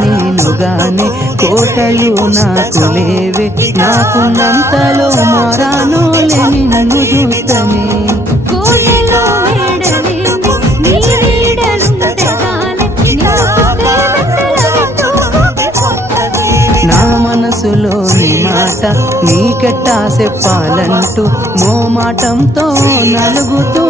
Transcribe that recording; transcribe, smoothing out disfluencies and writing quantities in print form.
నేనుగానే కోటలు నాకు లేవే, నాకున్నంతలో మారానోలే నిన్ను చూస్తనే. నా మనసులోని మాట నీకెట్టా చెప్పాలంటూ మోమాటంతో నలుగుతూ